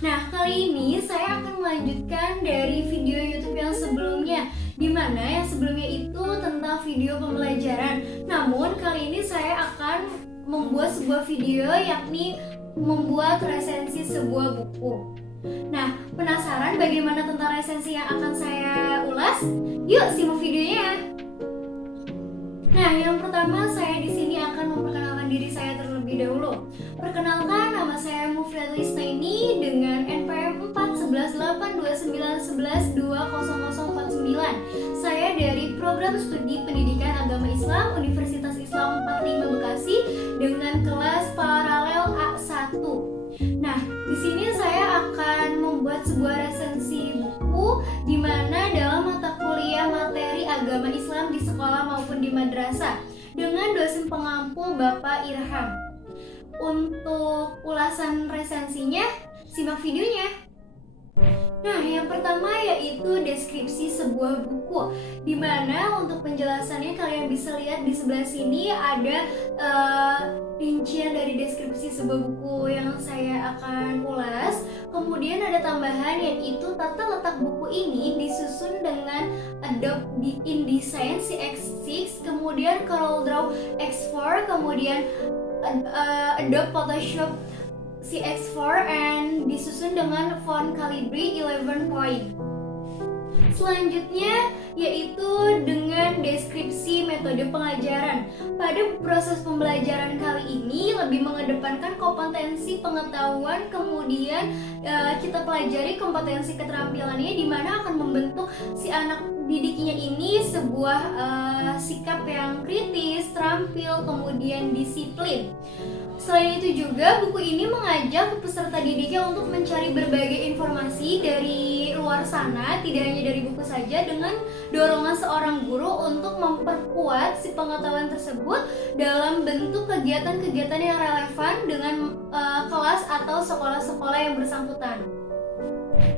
Nah, kali ini saya akan melanjutkan dari video YouTube yang sebelumnya, di mana yang sebelumnya itu tentang video pembelajaran. Namun kali ini saya akan membuat sebuah video, yakni membuat resensi sebuah buku. Nah, penasaran bagaimana tentang resensi yang akan saya ulas? Yuk simak videonya. Nah, yang pertama saya di sini akan memperkenalkan diri saya terlebih dahulu. Perkenalkan, nama saya Mufridatul Isnaini dengan NPM 4118911200049. Saya dari Program Studi Pendidikan Agama Islam Universitas Islam 45 Bekasi dengan kelas paralel A1. Nah, di sini saya akan membuat sebuah resensi buku di mana dalam mata kuliah materi agama Islam di sekolah maupun di madrasah dengan dosen pengampu Bapak Irham. Untuk ulasan resensinya, simak videonya. Nah, yang pertama yaitu deskripsi sebuah buku, di mana untuk penjelasannya kalian bisa lihat di sebelah sini ada rincian dari deskripsi sebuah buku yang saya akan ulas. Kemudian ada tambahan yaitu tata letak buku ini disusun dengan Adobe InDesign CX6, kemudian CorelDRAW X4, kemudian Adobe Photoshop CX4 and disusun dengan font Calibri 11 point. Selanjutnya yaitu dengan deskripsi metode pengajaran. Pada proses pembelajaran kali ini lebih mengedepankan kompetensi pengetahuan, kemudian kita pelajari kompetensi keterampilannya, di mana akan membentuk si anak didiknya ini sebuah sikap yang kritis, terampil, kemudian disiplin. Selain itu juga buku ini mengajak peserta didiknya untuk mencari berbagai informasi dari luar sana, tidak hanya dari buku saja, dengan dorongan seorang guru untuk memperkuat si pengetahuan tersebut dalam bentuk kegiatan-kegiatan yang relevan dengan kelas atau sekolah-sekolah yang bersangkutan.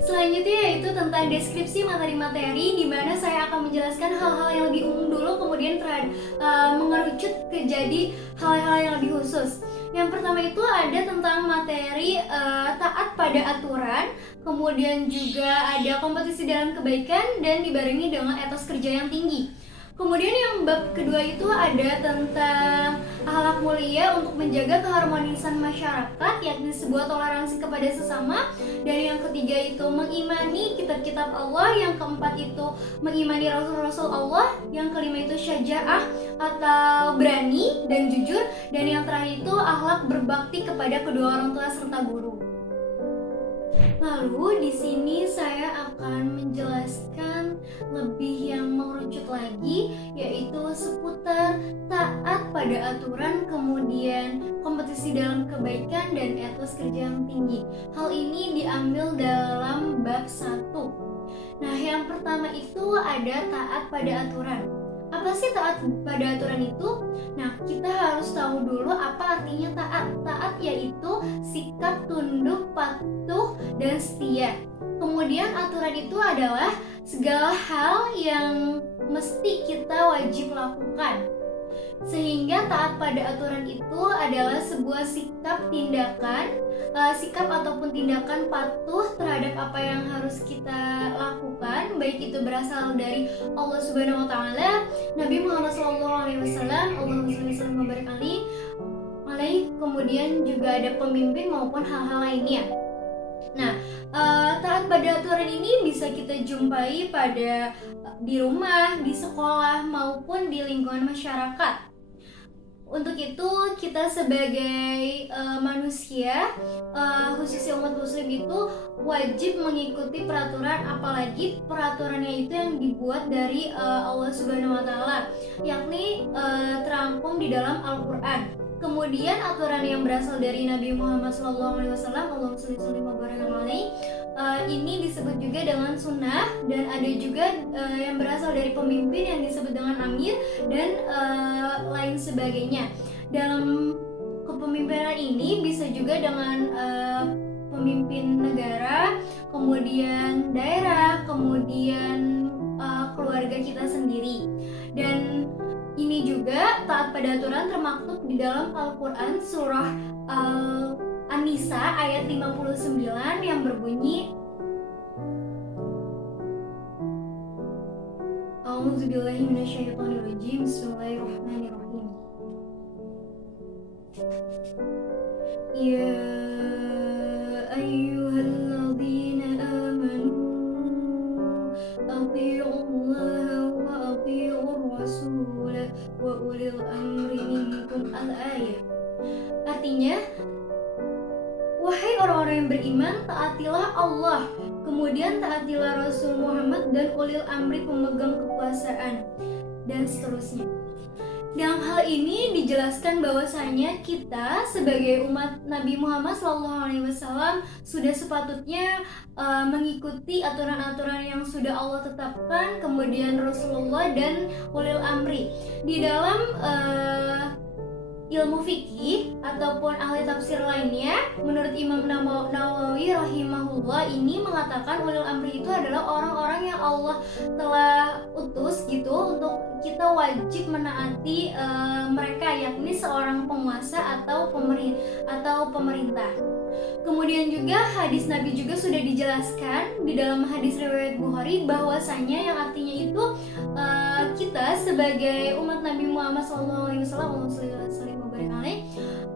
Selanjutnya yaitu tentang deskripsi materi-materi, di mana saya akan menjelaskan hal-hal yang lebih umum dulu, kemudian mengerucut ke jadi hal-hal yang lebih khusus. Yang pertama itu ada tentang materi taat pada aturan, kemudian juga ada kompetisi dalam kebaikan dan dibarengi dengan etos kerja yang tinggi. Kemudian yang bab kedua itu ada tentang akhlak mulia untuk menjaga keharmonisan masyarakat, yakni sebuah toleransi kepada sesama. Dan yang ketiga itu mengimani kitab-kitab Allah. Yang keempat itu mengimani rasul-rasul Allah. Yang kelima itu syaja'ah atau berani dan jujur. Dan yang terakhir itu akhlak berbakti kepada kedua orang tua serta guru. Lalu di sini saya akan menjelaskan lebih yang mengerucut lagi, yaitu seputar taat pada aturan, kemudian kompetisi dalam kebaikan dan etos kerja yang tinggi. Hal ini diambil dalam bab 1. Nah, yang pertama itu ada taat pada aturan. Apa sih taat pada aturan itu? Nah, kita harus tahu dulu apa artinya taat. Taat yaitu sikap tunduk, patuh, dan setia. Kemudian aturan itu adalah segala hal yang mesti kita wajib lakukan. Sehingga taat pada aturan itu adalah sebuah sikap ataupun tindakan patuh terhadap apa yang harus kita lakukan, baik itu berasal dari Allah Subhanahu wa taala, Nabi Muhammad SAW, Allahumma shalli wa barik alaihi, kemudian juga ada pemimpin maupun hal-hal lainnya. Nah, taat pada aturan ini bisa kita jumpai pada di rumah, di sekolah, maupun di lingkungan masyarakat. Untuk itu kita sebagai manusia, khususnya umat muslim itu wajib mengikuti peraturan, apalagi peraturannya itu yang dibuat dari Allah Subhanahu wa taala, yakni terangkum di dalam Al-Qur'an. Kemudian aturan yang berasal dari Nabi Muhammad SAW, Allahumma shalli wa barik alaihi, ini disebut juga dengan sunnah, dan ada juga yang berasal dari pemimpin yang disebut dengan amir dan lain sebagainya. Dalam kepemimpinan ini bisa juga dengan pemimpin negara, kemudian daerah, kemudian keluarga kita sendiri. Dan ini juga taat pada aturan termaktub di dalam Al-Quran surah An-Nisa An-Nisa ayat 59 yang berbunyi, A'udzubillahi minasyaitonirrajim. Bismillahirrahmanirrahim. Ya ayyuhalladzina amanu athi'ullaha wa athi'ur rasul wa ulil amri minkum. Al-ayat. Artinya, wahai orang-orang yang beriman, taatilah Allah, kemudian taatilah Rasul Muhammad dan ulil amri pemegang kekuasaan, dan seterusnya. Dalam hal ini dijelaskan bahwasanya kita sebagai umat Nabi Muhammad SAW sudah sepatutnya mengikuti aturan-aturan yang sudah Allah tetapkan, kemudian Rasulullah dan ulil amri. Di dalam ilmu fikih ataupun ahli tafsir lainnya, menurut Imam Nawawi rahimahullah ini mengatakan ulil amri itu adalah orang-orang yang Allah telah utus gitu untuk kita wajib menaati mereka, yakni seorang penguasa atau pemerintah. Kemudian juga hadis Nabi juga sudah dijelaskan di dalam hadis riwayat Bukhari bahwasanya yang artinya itu kita sebagai umat Nabi Muhammad SAW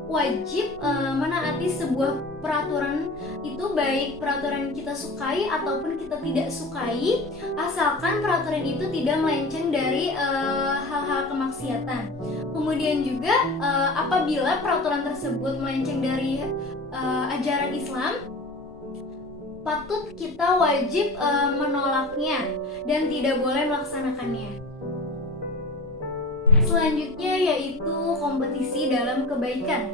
wajib menaati sebuah peraturan itu, baik peraturan kita sukai ataupun kita tidak sukai, asalkan peraturan itu tidak melenceng dari hal-hal kemaksiatan. Kemudian juga apabila peraturan tersebut melenceng dari ajaran Islam, patut kita wajib menolaknya dan tidak boleh melaksanakannya. Selanjutnya yaitu kompetisi dalam kebaikan.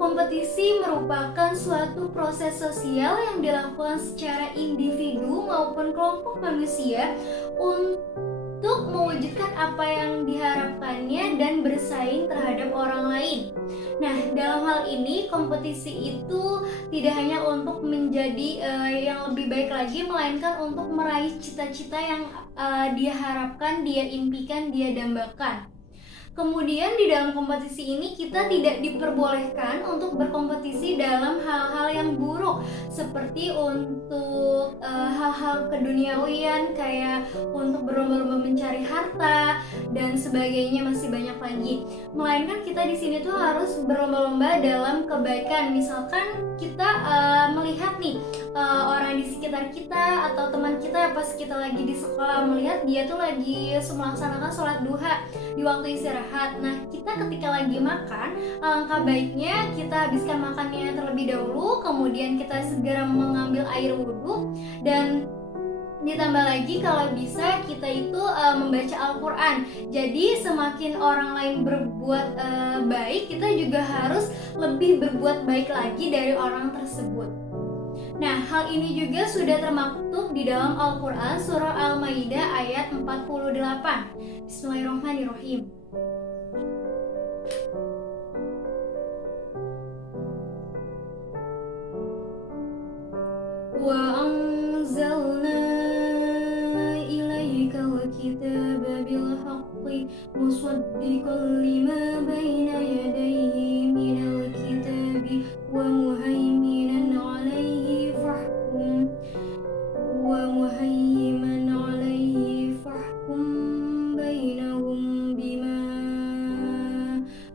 Kompetisi merupakan suatu proses sosial yang dilakukan secara individu maupun kelompok manusia untuk mewujudkan apa yang diharapkannya dan bersaing terhadap orang lain. Nah, dalam hal ini kompetisi itu tidak hanya untuk menjadi yang lebih baik lagi, melainkan untuk meraih cita-cita yang dia harapkan, dia impikan, dia dambakan. Kemudian di dalam kompetisi ini kita tidak diperbolehkan untuk berkompetisi dalam hal-hal yang buruk, seperti untuk hal-hal keduniawian kayak untuk berlomba-lomba mencari harta dan sebagainya, masih banyak lagi. Melainkan kita di sini tuh harus berlomba-lomba dalam kebaikan. Misalkan kita melihat nih orang di sekitar kita atau teman kita pas kita lagi di sekolah, melihat dia tuh lagi melaksanakan sholat duha di waktu istirahat. Nah, kita ketika lagi makan, alangkah baiknya kita habiskan makannya terlebih dahulu, kemudian kita segera mengambil air wudhu, dan ditambah lagi kalau bisa kita itu membaca Al-Quran. Jadi semakin orang lain berbuat baik, kita juga harus lebih berbuat baik lagi dari orang tersebut. Nah, hal ini juga sudah termaktub di dalam Al-Quran surah Al-Maidah ayat 48. Bismillahirrahmanirrahim. Wa anzalna ilaikal kitaba bil haqqi musaddiqan lima baina yadayhi minal kitabi wa muhaiminan alaihi fahkum bainahum bima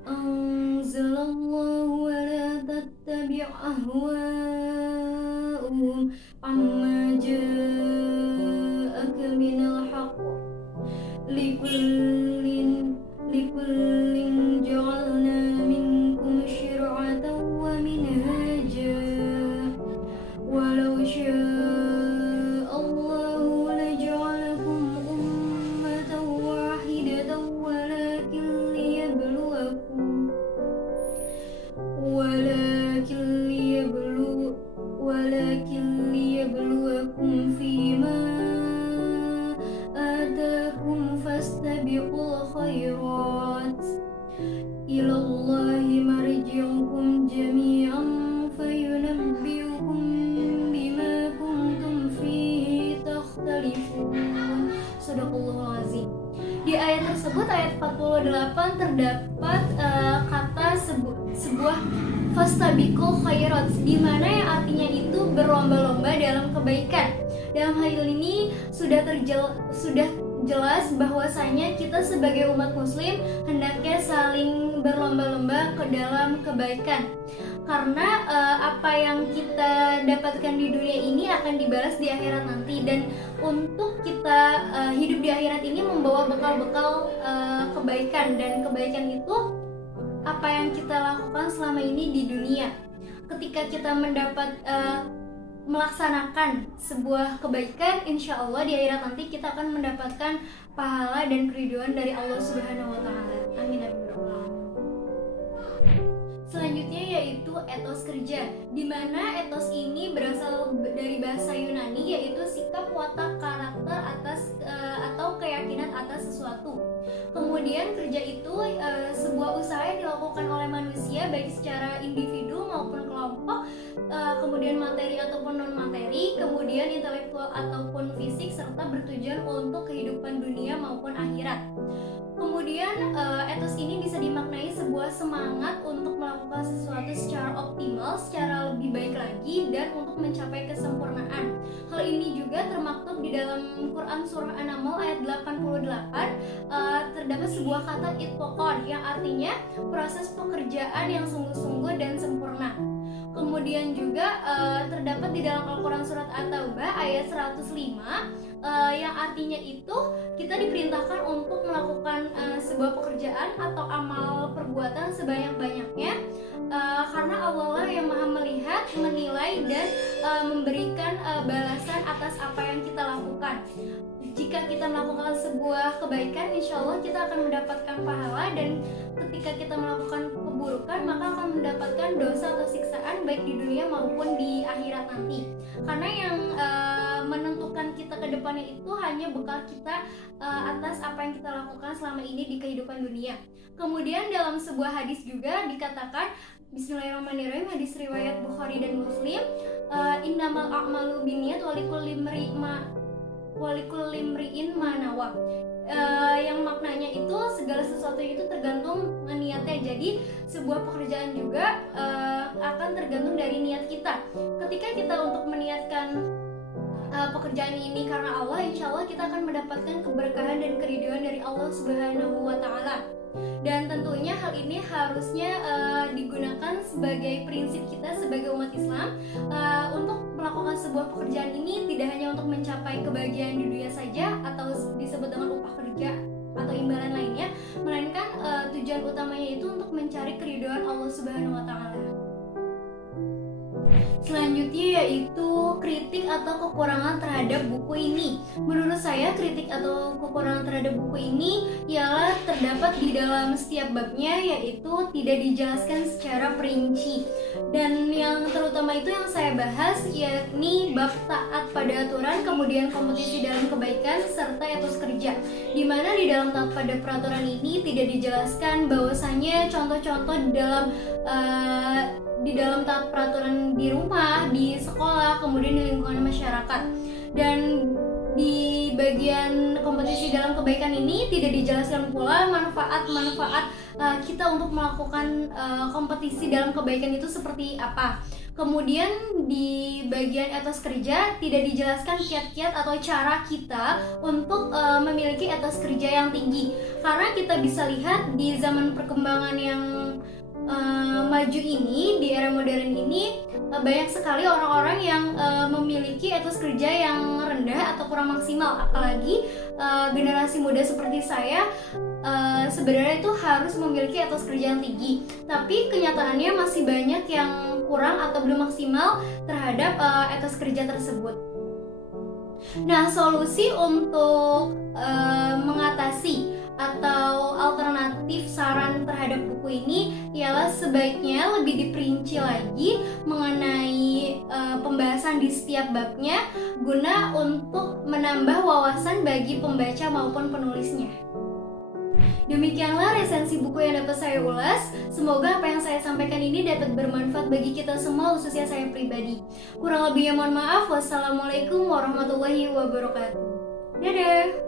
anzalallahu wa la tattabi' ahwa'ahum amma ja'aka minal haqq likullin ja'alna minkum syir'atan wa minhaja walau sya'allahu laja'alakum ummatan wahidatan walakin liyabluwakum fima atakum fastabiqul khairat ilallahi marji'ukum jami'an fayunabbi'ukum bima kuntum fihi takhtalifun. Shadaqallahul azim. Di ayat tersebut, ayat 48, terdapat kata sebuah fastabiqul khairat, di mana yang artinya itu berlomba-lomba dalam kebaikan. Dalam hal ini sudah jelas bahwasanya kita sebagai umat muslim hendaknya saling berlomba-lomba ke dalam kebaikan. Karena apa yang kita dapatkan di dunia ini akan dibalas di akhirat nanti, dan untuk kita hidup di akhirat ini membawa bekal-bekal kebaikan, dan kebaikan itu apa yang kita lakukan selama ini di dunia. Ketika kita melaksanakan sebuah kebaikan, insya Allah di akhirat nanti kita akan mendapatkan pahala dan keridhaan dari Allah Subhanahu wa Ta'ala. Amin amin. Selanjutnya yaitu etos kerja, di mana etos ini berasal dari bahasa Yunani, yaitu sikap, watak, karakter atau keyakinan atas sesuatu. Kemudian kerja itu sebuah usaha yang dilakukan oleh manusia baik secara individu maupun kelompok, kemudian materi ataupun non materi, kemudian intelektual ataupun fisik, serta bertujuan untuk kehidupan dunia maupun akhirat. Kemudian etos ini bisa dimaknai sebuah semangat untuk melakukan sesuatu secara optimal, secara lebih baik lagi, dan untuk mencapai kesempurnaan. Hal ini juga termaktub di dalam Quran Surah An-Naml ayat 88. Terdapat sebuah kata itqan yang artinya proses pekerjaan yang sungguh-sungguh dan sempurna. Kemudian juga terdapat di dalam Al-Quran Surat At-Taubah ayat 105 yang artinya itu kita diperintahkan untuk melakukan sebuah pekerjaan atau amal perbuatan sebanyak-banyaknya, karena Allah lah yang maha melihat, menilai, dan memberikan balasan atas apa yang kita lakukan. Jika kita melakukan sebuah kebaikan, insya Allah kita akan mendapatkan pahala, dan ketika kita melakukan keburukan maka akan mendapatkan dosa atau siksaan baik di dunia maupun di akhirat nanti. Karena yang menentukan kita ke depannya itu hanya bekal kita atas apa yang kita lakukan selama ini di kehidupan dunia. Kemudian dalam sebuah hadis juga dikatakan, Bismillahirrahmanirrahim, hadis riwayat Bukhari dan Muslim, innamal a'malu binniyat walikulli imri'in ma nawa. Yang maknanya itu segala sesuatu itu tergantung niatnya. Jadi sebuah pekerjaan juga akan tergantung dari niat kita. Ketika kita untuk meniatkan pekerjaan ini karena Allah, insya Allah kita akan mendapatkan keberkahan dan keridhaan dari Allah Subhanahu wa Ta'ala. Dan tentunya hal ini harusnya digunakan sebagai prinsip kita sebagai umat Islam untuk melakukan sebuah pekerjaan ini tidak hanya untuk mencapai kebahagiaan di dunia saja atau disebut dengan upah kerja atau imbalan lainnya, melainkan tujuan utamanya itu untuk mencari keridhaan Allah Subhanahu wa Ta'ala. Selanjutnya yaitu kritik atau kekurangan terhadap buku ini. Menurut saya kritik atau kekurangan terhadap buku ini ialah terdapat di dalam setiap babnya, yaitu tidak dijelaskan secara perinci. Dan yang terutama itu yang saya bahas yakni bab taat pada aturan, kemudian kompetisi dalam kebaikan, serta etos kerja. Di mana di dalam taat pada peraturan ini tidak dijelaskan bahwasanya contoh-contoh di dalam taat peraturan di rumah, di sekolah, kemudian di lingkungan masyarakat. Dan di bagian kompetisi dalam kebaikan ini tidak dijelaskan pula manfaat-manfaat kita untuk melakukan kompetisi dalam kebaikan itu seperti apa. Kemudian di bagian etos kerja tidak dijelaskan kiat-kiat atau cara kita untuk memiliki etos kerja yang tinggi. Karena kita bisa lihat di zaman perkembangan yang maju ini, di era modern ini, banyak sekali orang-orang yang memiliki etos kerja yang rendah atau kurang maksimal. Apalagi generasi muda seperti saya sebenarnya itu harus memiliki etos kerja yang tinggi, tapi kenyataannya masih banyak yang kurang atau belum maksimal terhadap etos kerja tersebut. Nah, solusi untuk mengatasi atau alternatif saran terhadap buku ini ialah sebaiknya lebih diperinci lagi mengenai pembahasan di setiap babnya guna untuk menambah wawasan bagi pembaca maupun penulisnya. Demikianlah resensi buku yang dapat saya ulas. Semoga apa yang saya sampaikan ini dapat bermanfaat bagi kita semua, khususnya saya pribadi. Kurang lebihnya mohon maaf. Wassalamualaikum warahmatullahi wabarakatuh. Dadah.